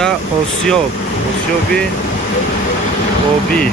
اینجا آسیابی آبی.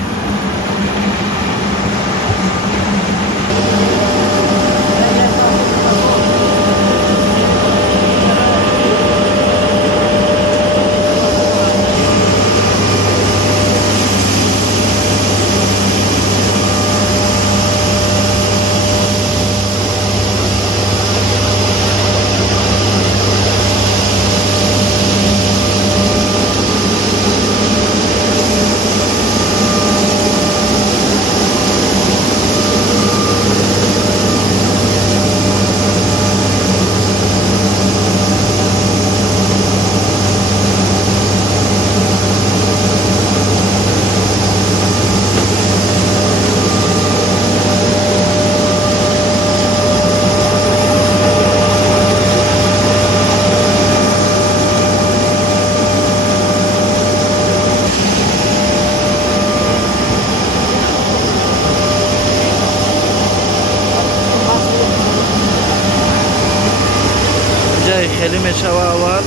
خیلی میشوه اول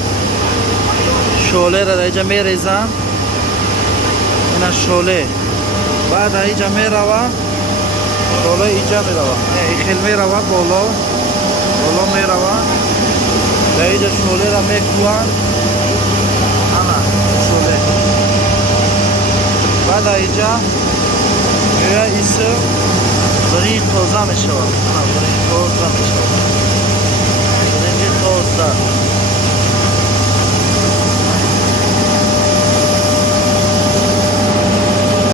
شعله را اینجا میریزن، اینا شعله بعد اینجا میروه شعله اینجا میروه، این خیلی میروه بالا میروه و اینجا شعله را میکوان، انا شعله بعد اینجا میوه ایسه برین تازه میشوه، برین تازه میشوه.